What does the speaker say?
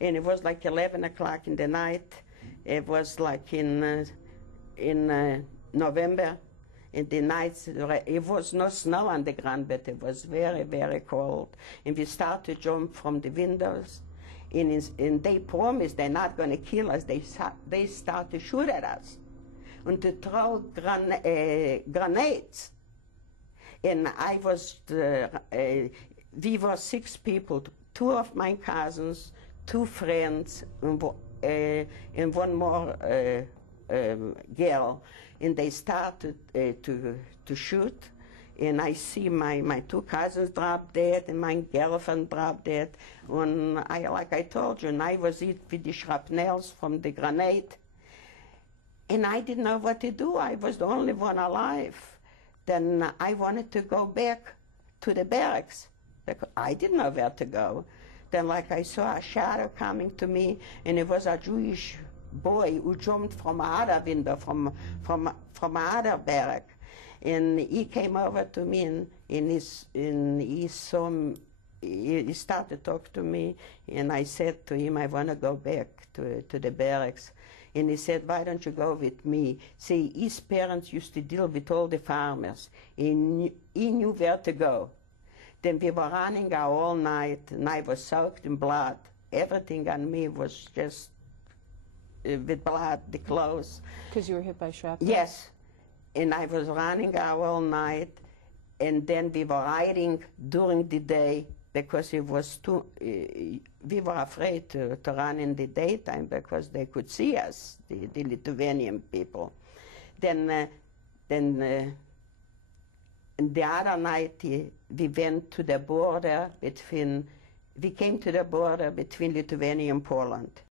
and it was like 11 o'clock in the night. It was like in November. In the nights, it was no snow on the ground, but it was very, very cold. And we started to jump from the windows. And they promised they're not going to kill us. They start to shoot at us and to throw grenades. And I was, we were 6 people, 2 of my cousins, 2 friends, and one more girl. And they started to shoot. And I see my 2 cousins drop dead and my girlfriend drop dead. And like I told you, and I was hit with the shrapnels from the grenade. And I didn't know what to do. I was the only one alive. Then I wanted to go back to the barracks, because I didn't know where to go. Then like I saw a shadow coming to me, and it was a Jewish boy who jumped from another window, from another barrack. And he came over to me, and he started to talk to me, and I said to him, I want to go back to the barracks. And he said, why don't you go with me? See, his parents used to deal with all the farmers. He knew where to go. Then we were running all night, and I was soaked in blood. Everything on me was just with blood, the clothes. Because you were hit by shrapnel? Yes. And I was running all night, and then we were hiding during the day because it was too, we were afraid to run in the daytime because they could see us, the Lithuanian people. Then the other night we went to the border between, we came to the border between Lithuania and Poland.